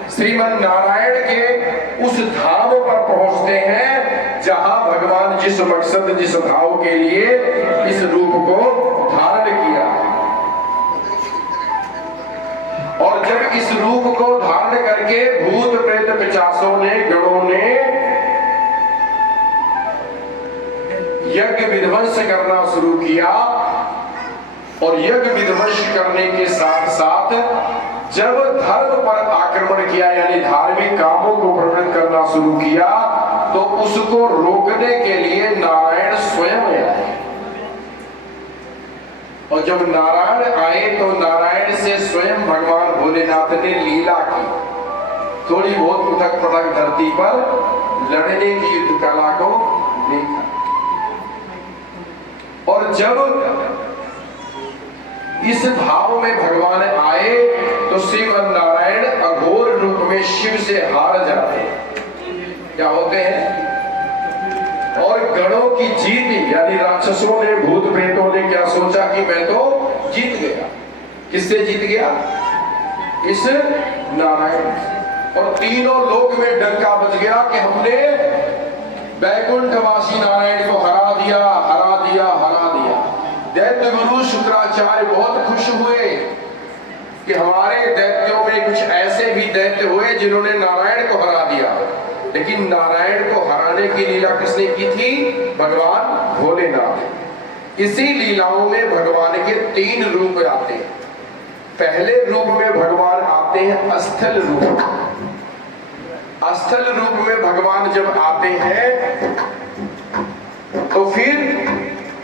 श्रीमन नारायण के उस धाम पर पहुंचते हैं जहां भगवान जिस मकसद, जिस भाव के लिए इस रूप को धारण किया। और जब इस रूप को धारण करके भूत प्रेत पिशाचों ने, गणों ने यज्ञ विध्वंस करना शुरू किया, और यज्ञ विध्वंस करने के साथ साथ जब धर्म पर आक्रमण किया, यानी धार्मिक कामों को प्रकट करना शुरू किया, तो उसको रोकने के लिए नारायण स्वयं आए। और जब नारायण आए तो नारायण से स्वयं भगवान भोलेनाथ ने लीला की, थोड़ी बहुत पृथक पृथक धरती पर लड़ने की युद्ध कला को देखा। और जब इस भाव में भगवान आए तो श्रीमन नारायण अघोर रूप में शिव से हार की जीत, यानी राक्षसों ने, भूत प्रेतों ने क्या सोचा कि मैं तो जीत गया। किससे जीत गया? इस नारायण। और तीनों लोक में डंका बज गया कि हमने वैकुंठवासी नारायण को हरा दिया, हरा दिया, हरा दिया। दैत्य गुरु शुक्राचार्य बहुत खुश हुए कि हमारे दैत्यों में कुछ ऐसे भी दैत्य हुए जिन्होंने नारायण को हरा दिया। लेकिन नारायण को हराने की लीला किसने की थी? भगवान भोलेनाथ। इसी लीलाओं में भगवान के 3 रूप आते हैं। पहले रूप में भगवान आते हैं अस्थल रूप। अस्थल रूप में भगवान जब आते हैं तो फिर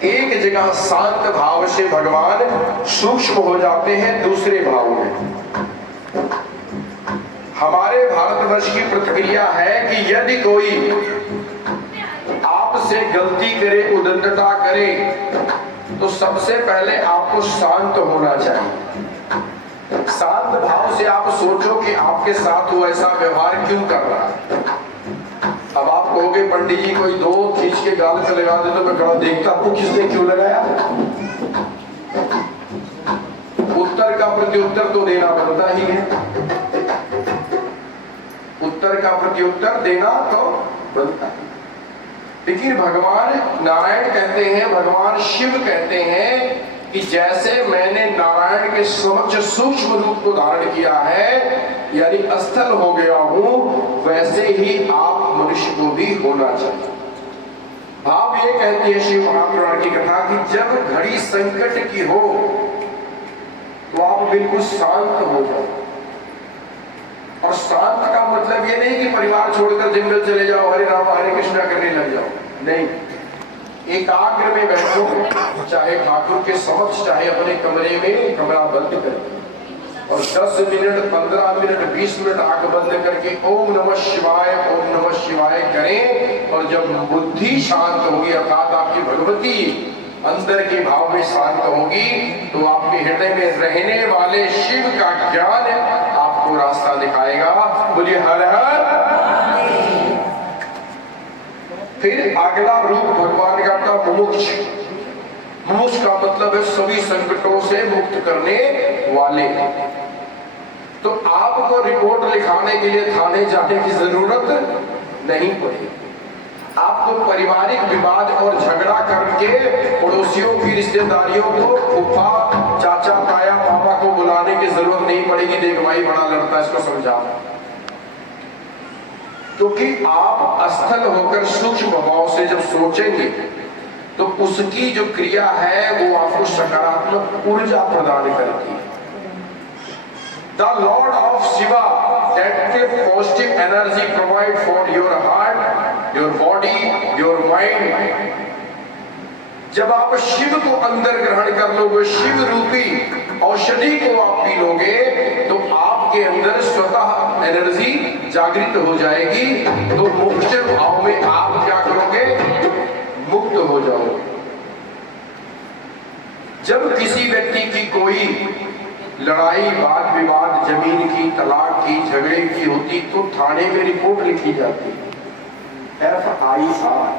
एक जगह शांत भाव से भगवान सूक्ष्म हो जाते हैं दूसरे भाव में। हमारे भारतवर्ष की प्रतिक्रिया है कि यदि कोई आपसे गलती करे, उदंडता करे, तो सबसे पहले आपको शांत होना चाहिए। शांत भाव से आप सोचो कि आपके साथ वो ऐसा व्यवहार क्यों कर रहा है। अब आप कहोगे पंडित जी कोई 2 खींच के गाल पे लगा दे तो मैं खड़ा देखता हूं किसने क्यों लगाया। उत्तर का प्रत्युत्तर तो देना बनता ही है। उत्तर का प्रत्युत्तर देना तो बनता है। लेकिन भगवान नारायण कहते हैं, भगवान शिव कहते हैं कि जैसे मैंने नारायण के समक्ष सूक्ष्म रूप को धारण किया है, यानी अस्थल हो गया हूं, वैसे ही आप मनुष्य को भी होना चाहिए। भाव ये कहती है शिव महापुराण की कथा कि जब घड़ी संकट की हो तो आप बिल्कुल शांत हो जाओ। और शांत का मतलब ये नहीं कि परिवार छोड़कर जंगल चले जाओ, हरे राम हरे कृष्णा करने लग जाओ, नहीं। एकाग्र में बैठो, चाहे ठाकुर के समक्ष, चाहे अपने कमरे में कमरा बंद करो और 10 मिनट, 15 मिनट, 20 मिनट आंख बंद करके ओम नमः शिवाय, ओम नमः शिवाय करें। और जब बुद्धि शांत होगी, अर्थात आपकी भगवती अंदर के भाव में शांत होगी, तो आपके हृदय में रहने वाले शिव का ज्ञान आपको रास्ता दिखाएगा। बोलिए हर हर। फिर अगला रूप भगवान का था मुमुक्ष। मुमुक्ष का मतलब है सभी संकटों से मुक्त करने वाले। तो आपको रिपोर्ट लिखाने के लिए थाने जाने की जरूरत नहीं पड़ेगी। आपको पारिवारिक विवाद और झगड़ा करके पड़ोसियों की, रिश्तेदारियों को, फूफा, चाचा, ताया, मामा को बुलाने की जरूरत नहीं पड़ेगी। देख भाई बड़ा लड़ता है, इसको समझा। क्योंकि आप अस्थल होकर सूक्ष्म भाव से जब सोचेंगे तो उसकी जो क्रिया है वो आपको सकारात्मक ऊर्जा प्रदान करती है। The Lord of Shiva, that positive energy provide for your heart, your body, your mind. जब आप शिव को अंदर ग्रहण कर लोगे, शिव रूपी औषधि को आप पी लोगे, तो आपके अंदर स्वतः एनर्जी जागृत हो जाएगी। तो मुक्त भाव में आप क्या करोगे? मुक्त हो जाओगे। जब किसी व्यक्ति की कोई लड़ाई, वाद विवाद, जमीन की, तलाक की, झगड़े की होती तो थाने में रिपोर्ट लिखी जाती, FIR।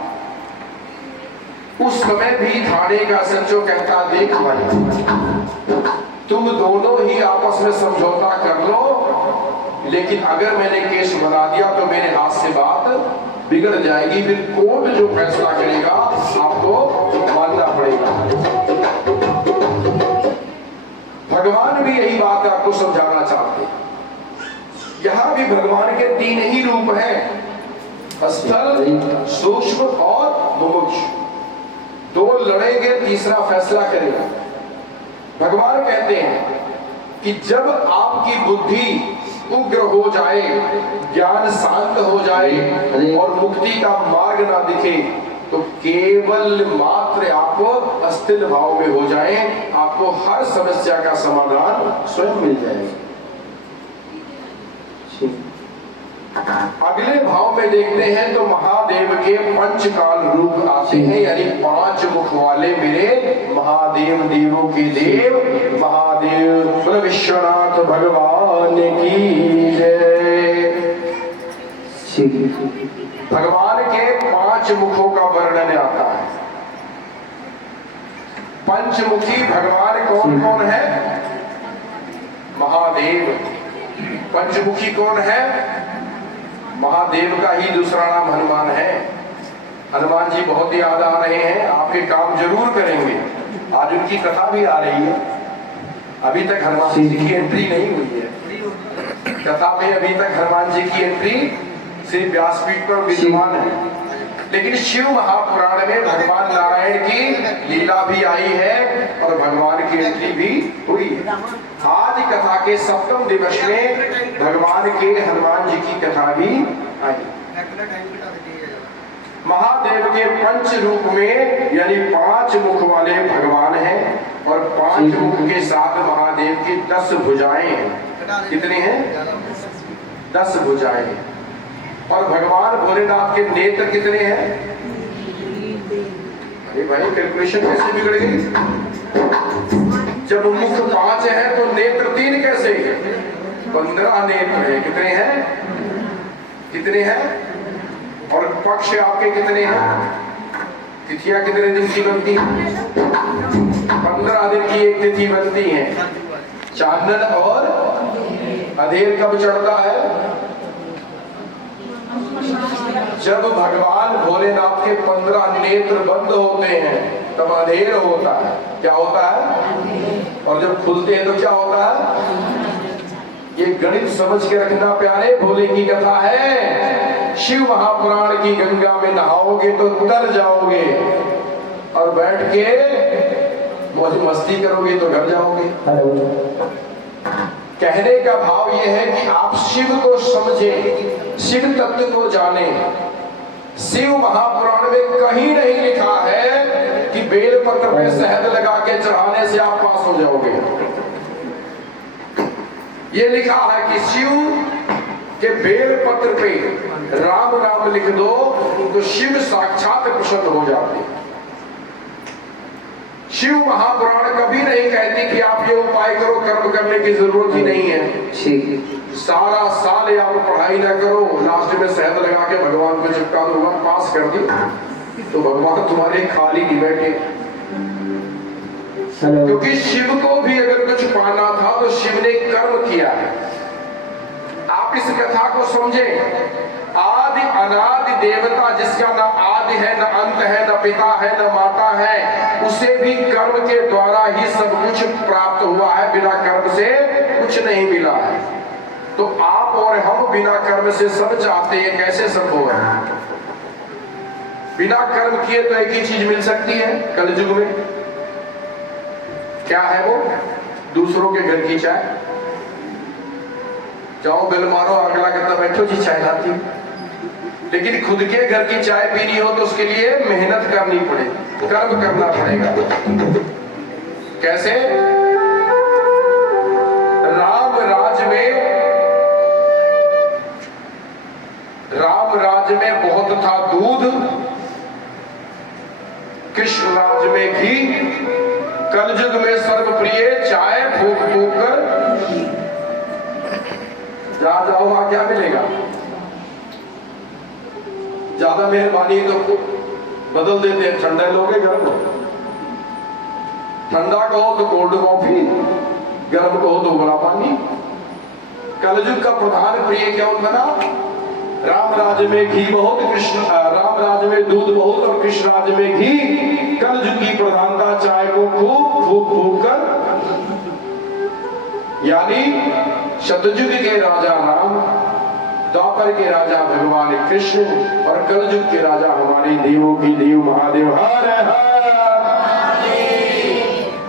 उस समय भी थाने का सचिव कहता, देख भाई तुम दोनों ही आपस में समझौता कर लो, लेकिन अगर मैंने केस बना दिया तो मेरे हाथ से बात बिगड़ जाएगी। फिर कोर्ट जो फैसला करेगा आपको मानना पड़ेगा। भगवान भी यही बात आपको समझाना चाहते हैं। यहां भी भगवान के 3 ही रूप हैं, अस्थल, सूक्ष्म और मुमुक्ष। 2 लड़ेंगे, तीसरा फैसला करेगा। भगवान कहते हैं कि जब आपकी बुद्धि उग्र हो जाए, ज्ञान शांत हो जाए और मुक्ति का मार्ग ना दिखे, तो केवल मात्र आप अस्थिर भाव में हो जाएं, आपको हर समस्या का समाधान स्वयं मिल जाएगा। अगले भाव में देखते हैं तो महादेव के पंचकाल रूप आते हैं, यानी 5 मुख वाले मेरे महादेव, देवों के देव महादेव। विश्वनाथ भगवान की जय। भगवान के 5 मुखों का वर्णन आता है। पंचमुखी भगवान कौन कौन है? महादेव। पंचमुखी कौन है? महादेव का ही दूसरा नाम हनुमान है। हनुमान जी बहुत ही याद आ रहे हैं, आपके काम जरूर करेंगे। आज उनकी कथा भी आ रही है। अभी तक हनुमान जी की एंट्री नहीं हुई है कथा में। अभी तक हनुमान जी की एंट्री सिर्फ व्यासपीठ पर विद्यमान है, लेकिन शिव महापुराण में भगवान नारायण की लीला भी आई है और भगवान की एंट्री भी हुई है। आज कथा के 7वें दिवस में भगवान के हनुमान जी की कथा भी आई। महादेव के 5 रूप में यानी 5 मुख वाले भगवान हैं और 5 मुख के साथ महादेव की 10 भुजाएं हैं। कितनी हैं? 10 भुजाएं। और भगवान भोलेनाथ के नेत्र कितने हैं? अरे भाई कैलकुलेशन कैसे बिगड़ गई? जब मुख 5 है तो नेत्र 3 कैसे? 15 नेत्र है। कितने हैं? कितने हैं? और पक्ष आपके कितने हैं? तिथियां कितने दिन की बनती हैं? 15 दिन की एक तिथि बनती है। चांदन और अधेर कब चढ़ता है? जब भगवान भोलेनाथ के 15 नेत्र बंद होते हैं तब अंधेर होता है। क्या होता है? और जब खुलते हैं तो क्या होता है? ये गणित समझ के रखना प्यारे। भोले की कथा है, शिव महापुराण की गंगा में नहाओगे तो तर जाओगे और बैठ के मौज मस्ती करोगे तो घर जाओगे। कहने का भाव यह है कि आप शिव को समझें, शिव तत्व को जाने। शिव महापुराण में कहीं नहीं लिखा है कि बेलपत्र पे शहद लगा के चढ़ाने से आप पास हो जाओगे। ये लिखा है कि शिव के बेलपत्र पे राम नाम लिख दो तो शिव साक्षात प्रसन्न हो जाते। शिव महापुराण कभी नहीं कहती कि आप ये उपाय करो, कर्म करने की जरूरत ही नहीं है। सारा साल आप पढ़ाई ना करो, लास्ट में शहद लगा के भगवान को चिपका दो, पास कर दी तो भगवान तुम्हारे खाली नहीं बैठे। क्योंकि शिव को भी अगर कुछ पाना था तो शिव ने कर्म किया है। आप इस कथा को समझें। आदि अनादि देवता जिसका न आदि है, न अंत है, न पिता है, न माता है, उसे भी कर्म के द्वारा ही सब कुछ प्राप्त हुआ है। बिना कर्म से कुछ नहीं मिला है। तो आप और हम बिना कर्म से सब चाहते हैं, कैसे संभव है? बिना कर्म किए तो एक ही चीज मिल सकती है कलयुग में। क्या है वो? दूसरों के घर की चाय। जाओ बिल मारो, अगला कहता बैठो जी चाय लाती। लेकिन खुद के घर की चाय पीनी हो तो उसके लिए मेहनत करनी पड़ेगी, कर्म करना पड़ेगा। कैसे? राम राज में बहुत था दूध, कृष्ण राज में घी, कलयुग में सर्वप्रिय चाय फूक फूक कर। जहां जाओ वहां क्या मिलेगा? ज्यादा मेहरबानी तो बदल देते हैं, ठंडा लोगे गर्म, ठंडा कहो तो कोल्ड कॉफी, गर्म कहो तो उबला पानी। कलयुग का प्रधान प्रिय क्या बना? राम राज्य में घी बहुत, राम राज्य में दूध बहुत और कृष्ण राज्य में घी। कलयुग की प्रधानता चाय को खूब फूक फूक कर, यानी शतयुग के राजा राम, द्वापर के राजा भगवान कृष्ण और कलयुग के राजा हमारे देवों की देव महादेव। हर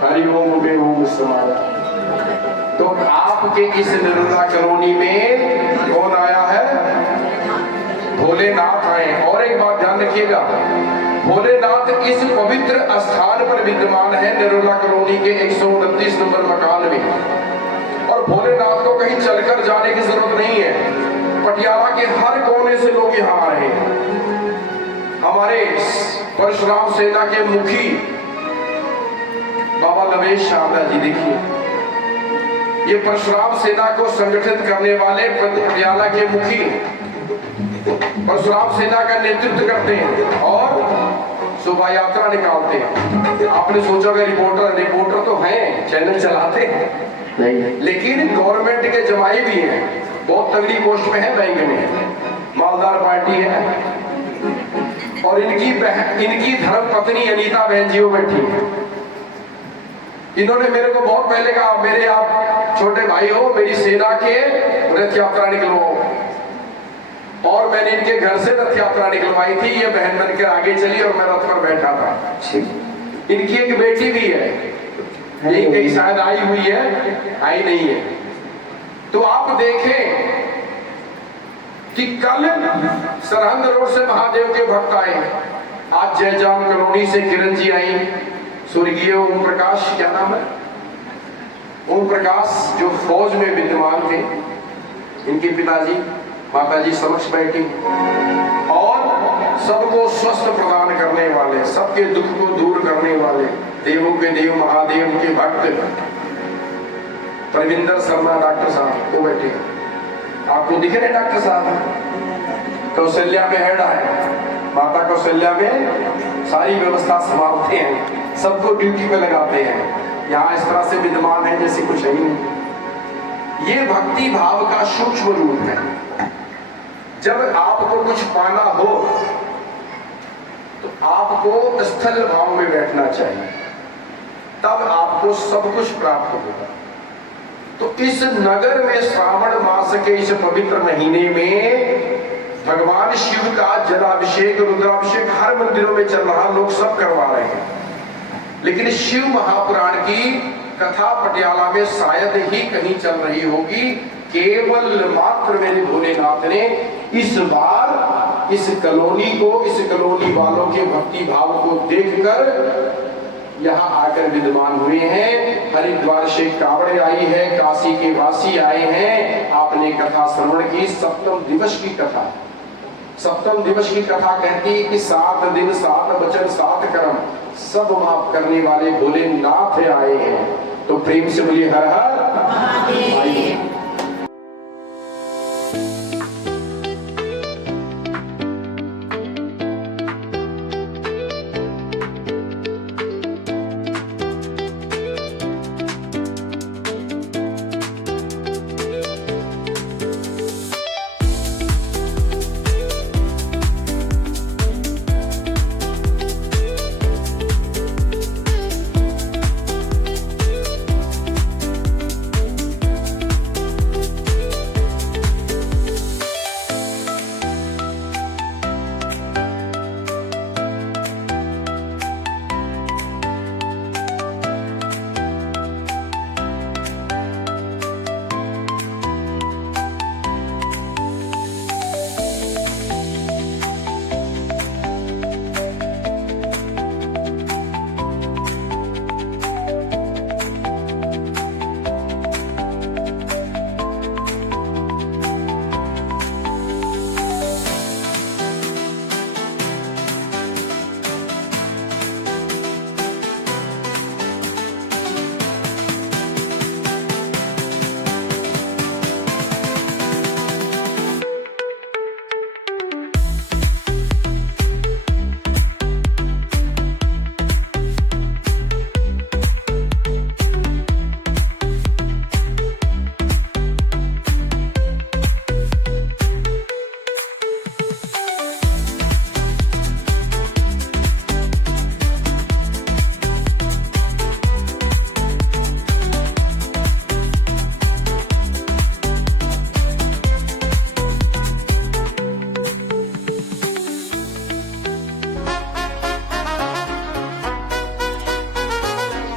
हरि ओम में ओम समाया। तो आपके इस निर्मला कॉलोनी में कौन आया है? भोलेनाथ आए। और एक बात ध्यान रखिएगा, भोलेनाथ इस पवित्र स्थान पर विद्यमान है, निर्मला कॉलोनी के 129 नंबर मकान में। और भोलेनाथ को कहीं चलकर जाने की जरूरत नहीं है। पटियाला के हर कोने से लोग यहाँ आ रहे हैं। हमारे परशुराम सेना के मुखी बाबा नवेश शारदा जी, देखिए ये परशुराम सेना को संगठित करने वाले पटियाला के मुखी परशुराम सेना का नेतृत्व करते हैं और शोभा यात्रा निकालते हैं। आपने सोचा कि रिपोर्टर तो हैं, चैनल चलाते हैं, लेकिन गवर्नमेंट के जमाई भी हैं, बहुत तगड़ी पोस्ट में है, बैंक में, मालदार पार्टी है। और इनकी धर्म पत्नी अनीता बहन जी वो बैठी है। इन्होंने मेरे को बहुत पहले कहा, मेरे आप छोटे भाई हो, मेरी सेना के रथ यात्रा निकलवाओ। और मैंने इनके घर से रथ यात्रा निकलवाई थी। ये बहन बनकर आगे चली और मैं रथ पर बैठा था। इनकी एक बेटी भी है, यही कहीं शायद आई हुई है, आई नहीं है। तो आप देखें कि कल सरहंद रोड से महादेव के भक्त आए, आज जयजाम कॉलोनी से किरण जी आई, स्वर्गीय ओम प्रकाश, क्या नाम है, ओम प्रकाश, जो फौज में विद्यमान थे, इनके पिताजी माताजी समक्ष बैठी और सबको स्वस्थ प्रदान करने वाले, सबके दुख को दूर करने वाले, देवों के देव महादेव के भक्त प्रविंदर शर्मा डॉक्टर साहब वो बैठे। आपको दिख रहे डॉक्टर साहब? कौशल्या में हेड है, माता कौशल्या में सारी व्यवस्था संभालते हैं, सबको ड्यूटी पे लगाते हैं। यहाँ इस तरह से विद्यमान है जैसे कुछ है ही नहीं। ये भक्ति भाव का सूक्ष्म रूप है। जब आपको कुछ पाना हो तो आपको स्थल भाव में बैठना चाहिए, तब आपको सब कुछ प्राप्त होगा। तो इस नगर में श्रावण मास के इस पवित्र महीने में भगवान शिव का जलाभिषेक रुद्राभिषेक हर मंदिरों में चल रहा, लोग सब करवा रहे हैं, लेकिन शिव महापुराण की कथा पटियाला में शायद ही कहीं चल रही होगी। केवल मात्र मेरे भोलेनाथ ने इस बार इस कॉलोनी को, इस कॉलोनी वालों के भक्ति भाव को देखकर यहाँ आकर विद्यमान हुए हैं। हरिद्वार से कावड़े आई है, काशी के वासी आए हैं। आपने कथा श्रवण की, सप्तम दिवस की कथा, सप्तम दिवस की कथा कहती है कि 7 दिन 7 वचन 7 कर्म सब माफ करने वाले भोलेनाथ आए हैं। तो प्रेम से बोलिए हर हर महादेव।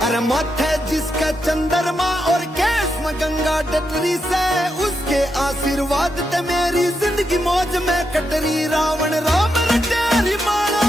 अरे माथे जिसका चंद्रमा और केस में गंगा डटरी से, उसके आशीर्वाद ते मेरी जिंदगी मौज में कटरी। रावण राम रटे हरि माला